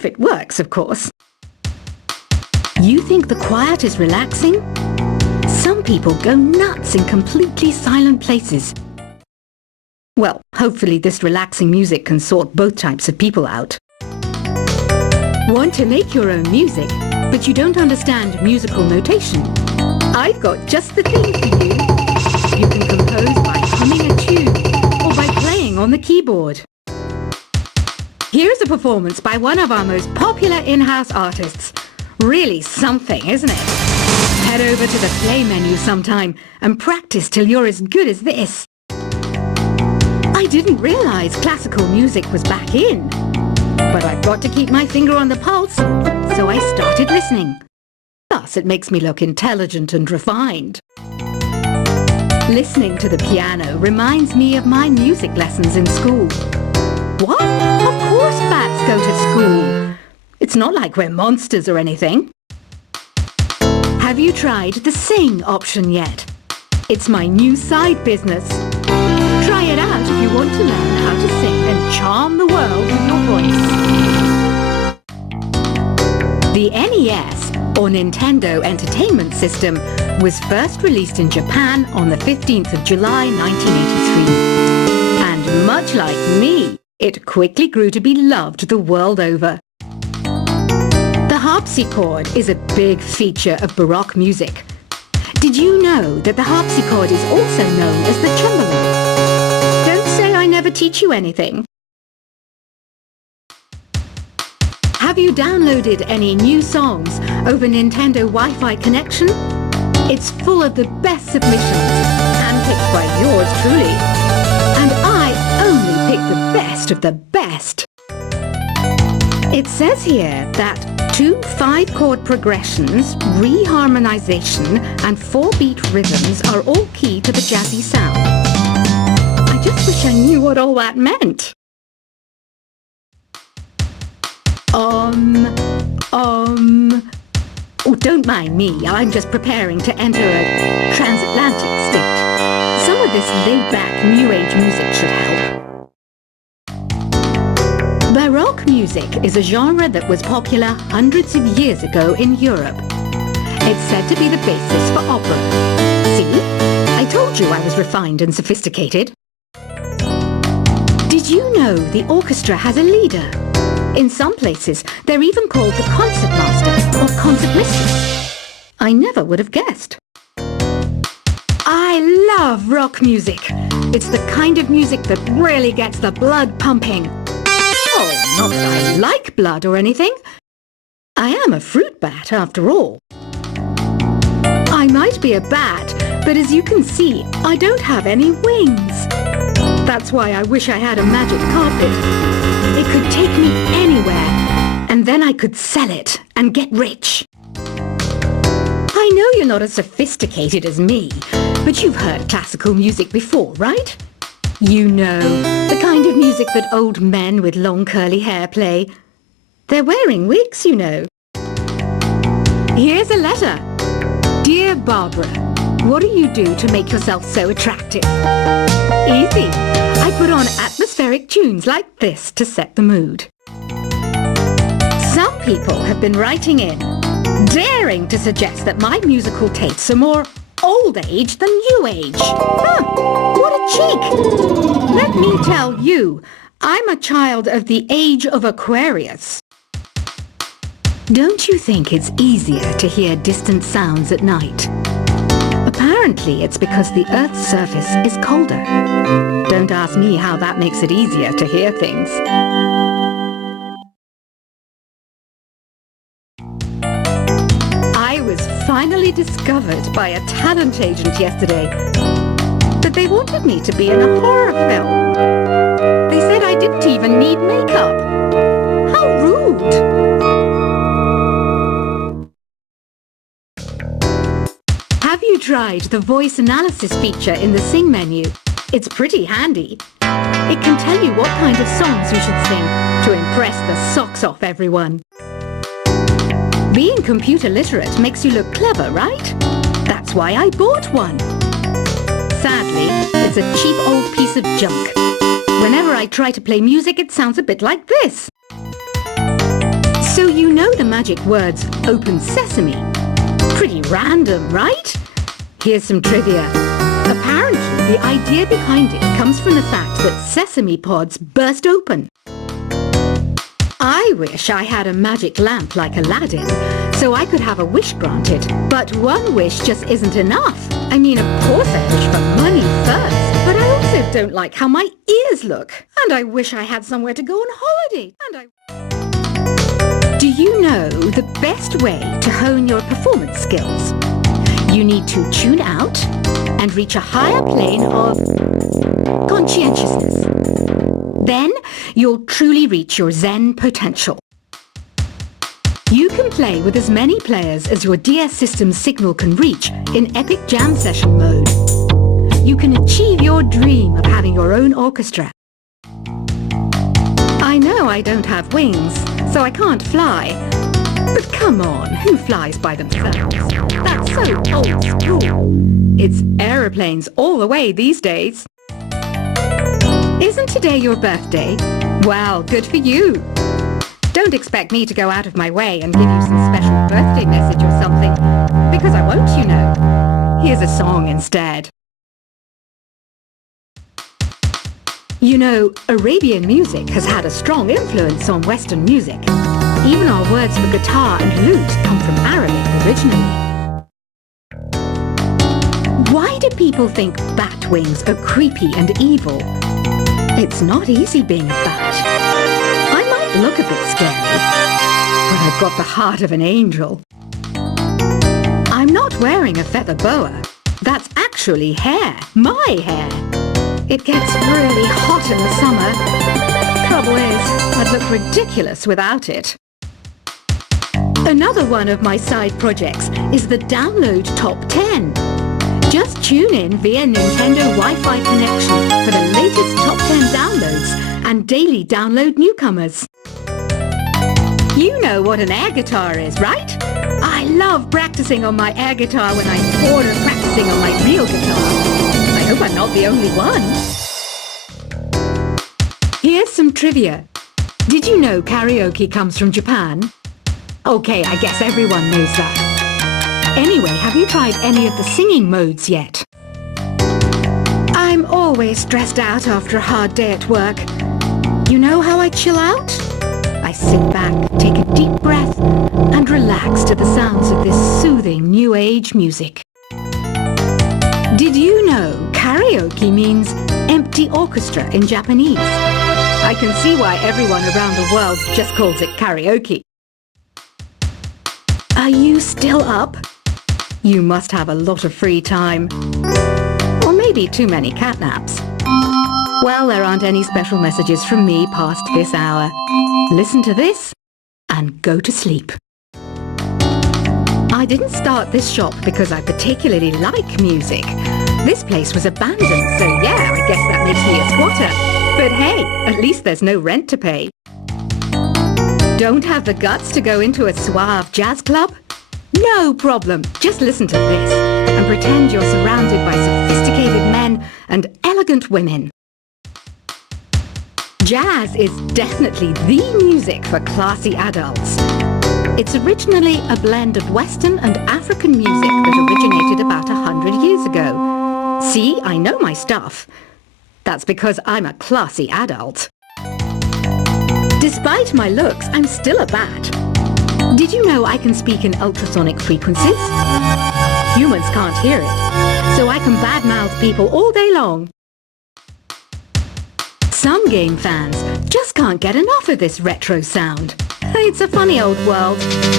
If it works, of course. You think the quiet is relaxing? Some people go nuts in completely silent places. Well, hopefully this relaxing music can sort both types of people out. Want to make your own music, but you don't understand musical notation? I've got just the thing for you. You can compose by humming a tune or by playing on the keyboard. Here's a performance by one of our most popular in-house artists. Really something, isn't it? Head over to the play menu sometime and practice till you're as good as this. I didn't realize classical music was back in, but I've got to keep my finger on the pulse, so I started listening. Plus, it makes me look intelligent and refined. Listening to the piano reminds me of my music lessons in school. What? Of course bats go to school. It's not like we're monsters or anything. Have you tried the sing option yet? It's my new side business. Try it out if you want to learn how to sing and charm the world with your voice. The NES, or Nintendo Entertainment System, was first released in Japan on the 15th of July 1983. And much like me, it quickly grew to be loved the world over. The harpsichord is a big feature of Baroque music. Did you know that the harpsichord is also known as the cembalo? Don't say I never teach you anything. Have you downloaded any new songs over Nintendo Wi-Fi connection? It's full of the best submissions, handpicked by yours truly. And I only pick the best of the best. It says here that 2 5-chord progressions, reharmonization and 4-beat rhythms are all key to the jazzy sound. I just wish I knew what all that meant. Oh, don't mind me, I'm just preparing to enter a transatlantic state. Some of this laid-back New Age music should help. Baroque music is a genre that was popular hundreds of years ago in Europe. It's said to be the basis for opera. See? I told you I was refined and sophisticated. Did you know the orchestra has a leader? In some places, they're even called the concertmaster or concertmistress. I never would have guessed. I love rock music. It's the kind of music that really gets the blood pumping. Oh, not that I like blood or anything. I am a fruit bat, after all. I might be a bat, but as you can see, I don't have any wings. That's why I wish I had a magic carpet. It could take me anywhere, and then I could sell it and get rich. I know you're not as sophisticated as me, but you've heard classical music before, right? You know, the kind of music that old men with long curly hair play. They're wearing wigs, you know. Here's a letter. Dear Barbara, what do you do to make yourself so attractive? Easy. I put on atmospheric tunes like this to set the mood. Some people have been writing in, daring to suggest that my musical tastes are more old age than new age. Huh, what a cheek! Let me tell you, I'm a child of the age of Aquarius. Don't you think it's easier to hear distant sounds at night? Apparently, it's because the Earth's surface is colder. Don't ask me how that makes it easier to hear things. I was finally discovered by a talent agent yesterday. But they wanted me to be in a horror film. They said I didn't even need makeup. How rude! Have you tried the voice analysis feature in the Sing menu? It's pretty handy. It can tell you what kind of songs you should sing to impress the socks off everyone. Being computer literate makes you look clever, right? That's why I bought one. Sadly, it's a cheap old piece of junk. Whenever I try to play music, it sounds a bit like this. magic words, open sesame. Pretty random, right? Here's some trivia. Apparently, the idea behind it comes from the fact that sesame pods burst open. I wish I had a magic lamp like Aladdin, so I could have a wish granted. But one wish just isn't enough. I mean, of course I wish for money first, but I also don't like how my ears look. And I wish I had somewhere to go on holiday. Do you know the best way to hone your performance skills? You need to tune out and reach a higher plane of conscientiousness. Then you'll truly reach your Zen potential. You can play with as many players as your DS system's signal can reach in epic jam session mode. You can achieve your dream of having your own orchestra. I know I don't have wings, so I can't fly. But come on, who flies by themselves? That's so old school. It's aeroplanes all the way these days. Isn't today your birthday? Well, good for you. Don't expect me to go out of my way and give you some special birthday message or something, because I won't, you know. Here's a song instead. You know, Arabian music has had a strong influence on Western music. Even our words for guitar and lute come from Arabic originally. Why do people think bat wings are creepy and evil? It's not easy being a bat. I might look a bit scary, but I've got the heart of an angel. I'm not wearing a feather boa. That's actually hair, my hair. It gets really hot in the summer. Trouble is, I'd look ridiculous without it. Another one of my side projects is the Download Top 10. Just tune in via Nintendo Wi-Fi connection for the latest Top 10 downloads and daily download newcomers. You know what an air guitar is, right? I love practicing on my air guitar when I'm bored of practicing on my real guitar. I hope I'm not the only one. Here's some trivia. Did you know karaoke comes from Japan? Okay, I guess everyone knows that. Anyway, have you tried any of the singing modes yet? I'm always stressed out after a hard day at work. You know how I chill out? I sit back, take a deep breath, and relax to the sounds of this soothing new age music. Did you know karaoke means empty orchestra in Japanese? I can see why everyone around the world just calls it karaoke. Are you still up? You must have a lot of free time. Or maybe too many catnaps. Well, there aren't any special messages from me past this hour. Listen to this and go to sleep. I didn't start this shop because I particularly like music. This place was abandoned, so yeah, I guess that makes me a squatter. But hey, at least there's no rent to pay. Don't have the guts to go into a suave jazz club? No problem. Just listen to this and pretend you're surrounded by sophisticated men and elegant women. Jazz is definitely the music for classy adults. It's originally a blend of Western and African music that originated about 100 years ago. See, I know my stuff. That's because I'm a classy adult. Despite my looks, I'm still a bat. Did you know I can speak in ultrasonic frequencies? Humans can't hear it, so I can badmouth people all day long. Some game fans just can't get enough of this retro sound. It's a funny old world.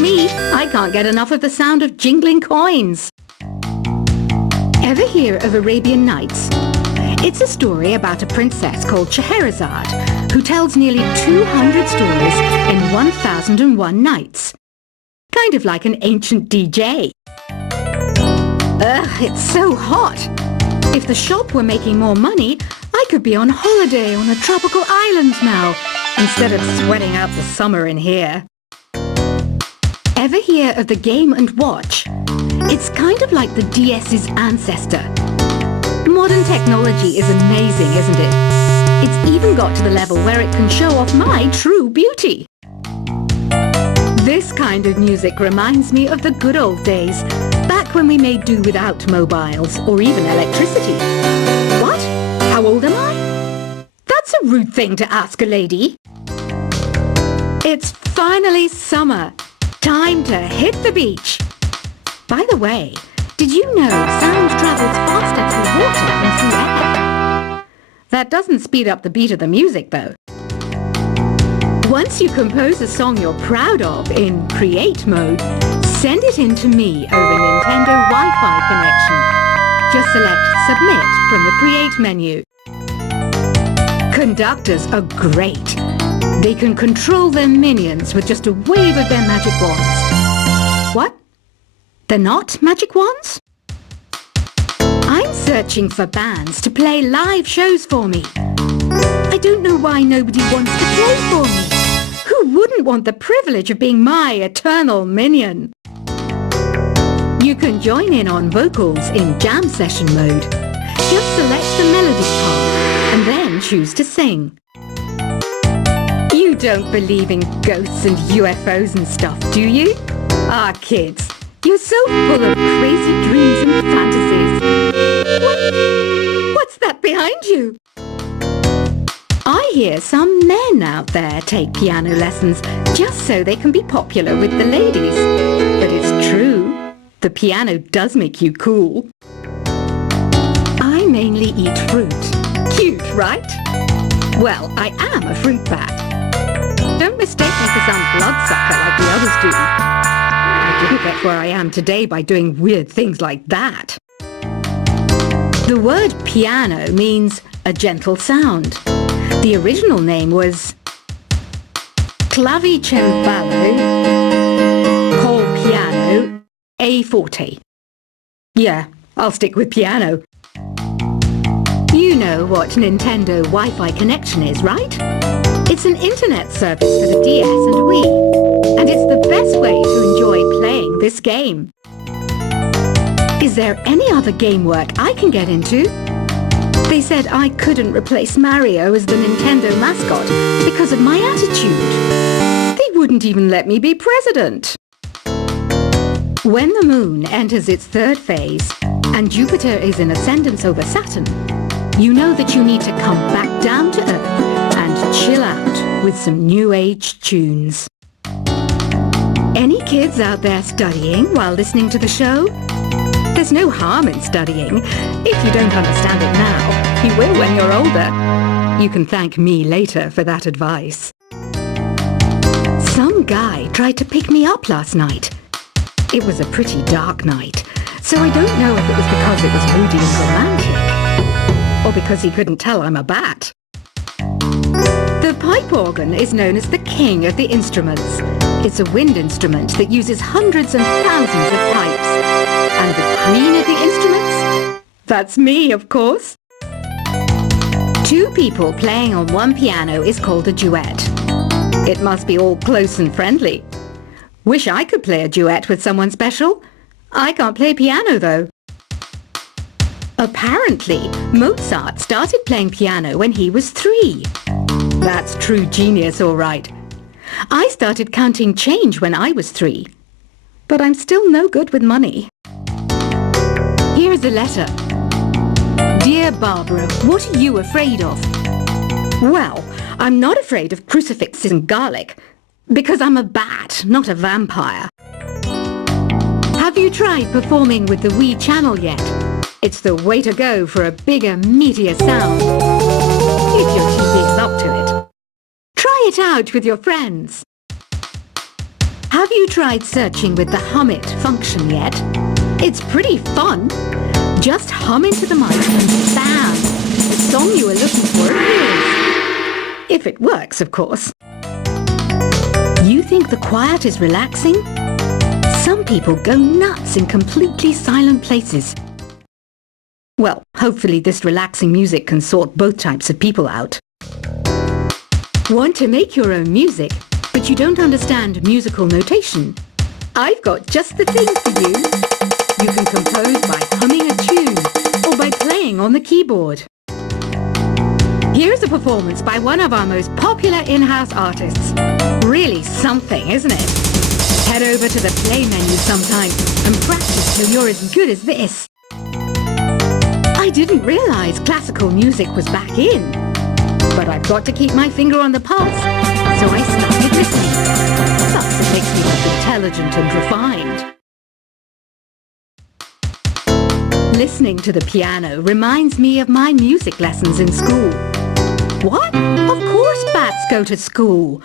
Me, I can't get enough of the sound of jingling coins. Ever hear of Arabian Nights? It's a story about a princess called Scheherazade who tells nearly 200 stories in 1001 nights. Kind of like an ancient DJ. Ugh, it's so hot. If the shop were making more money, I could be on holiday on a tropical island now, instead of sweating out the summer in here. Ever hear of the Game & Watch? It's kind of like the DS's ancestor. Modern technology is amazing, isn't it? It's even got to the level where it can show off my true beauty. This This kind of music reminds me of the good old days, back when we made do without mobiles or even electricity. What? How old am I? That's a rude thing to ask a lady. It's finally summer. Time to hit the beach. By the way, did you know sound travels faster through water than through air? That doesn't speed up the beat of the music, though. Once you compose a song you're proud of in Create mode, send it in to me over Nintendo Wi-Fi connection. Just select Submit from the Create menu. Conductors are great. They can control their minions with just a wave of their magic wands. What? They're not magic wands? I'm searching for bands to play live shows for me. I don't know why nobody wants to play for me. Who wouldn't want the privilege of being my eternal minion? You can join in on vocals in jam session mode. Just select the melody part and then choose to sing. You don't believe in ghosts and UFOs and stuff, do you? Ah, kids, you're so full of crazy dreams and fantasies. What's that behind you? I hear some men out there take piano lessons just so they can be popular with the ladies. But it's true, the piano does make you cool. I mainly eat fruit. Cute, right? Well, I am a fruit bat. Don't mistake me for some bloodsucker like the others do. I didn't get where I am today by doing weird things like that. The word piano means a gentle sound. The original name was clavicembalo col piano a forte. Yeah, I'll stick with piano. You know what Nintendo Wi-Fi connection is, right? It's an internet service for the DS and Wii, and it's the best way to enjoy playing this game. Is there any other game work I can get into? They said I couldn't replace Mario as the Nintendo mascot because of my attitude. They wouldn't even let me be president. When the moon enters its third phase and Jupiter is in ascendance over Saturn, you know that you need to come back down to Earth and chill out with some new age tunes. Any kids out there studying while listening to the show? There's no harm in studying. If you don't understand it now, you will when you're older. You can thank me later for that advice. Some guy tried to pick me up last night. It was a pretty dark night, so I don't know if it was because it was moody and romantic, or because he couldn't tell I'm a bat. The pipe organ is known as the king of the instruments. It's a wind instrument that uses hundreds and thousands of pipes. And the queen of the instruments? That's me, of course. Two people playing on one piano is called a duet. It must be all close and friendly. Wish I could play a duet with someone special. I can't play piano, though. Apparently, Mozart started playing piano when he was 3. That's true genius, all right. I started counting change when I was 3. But I'm still no good with money. Here's a letter. Dear Barbara, what are you afraid of? Well, I'm not afraid of crucifixes and garlic, because I'm a bat, not a vampire. Have you tried performing with the Wii channel yet? It's the way to go for a bigger, meatier sound. If your TV is up to it. Try it out with your friends. Have you tried searching with the Hum It function yet? It's pretty fun. Just hum into the mic and bam! The song you were looking for appears. If it works, of course. You think the quiet is relaxing? Some people go nuts in completely silent places. Well, hopefully this relaxing music can sort both types of people out. Want to make your own music, but you don't understand musical notation? I've got just the thing for you. You can compose by humming a tune or by playing on the keyboard. Here's a performance by one of our most popular in-house artists. Really something, isn't it? Head over to the play menu sometime and practice till you're as good as this. I didn't realize classical music was back in. But I've got to keep my finger on the pulse, so I started listening. Plus, it makes me look intelligent and refined. Listening to the piano reminds me of my music lessons in school. What? Of course bats go to school.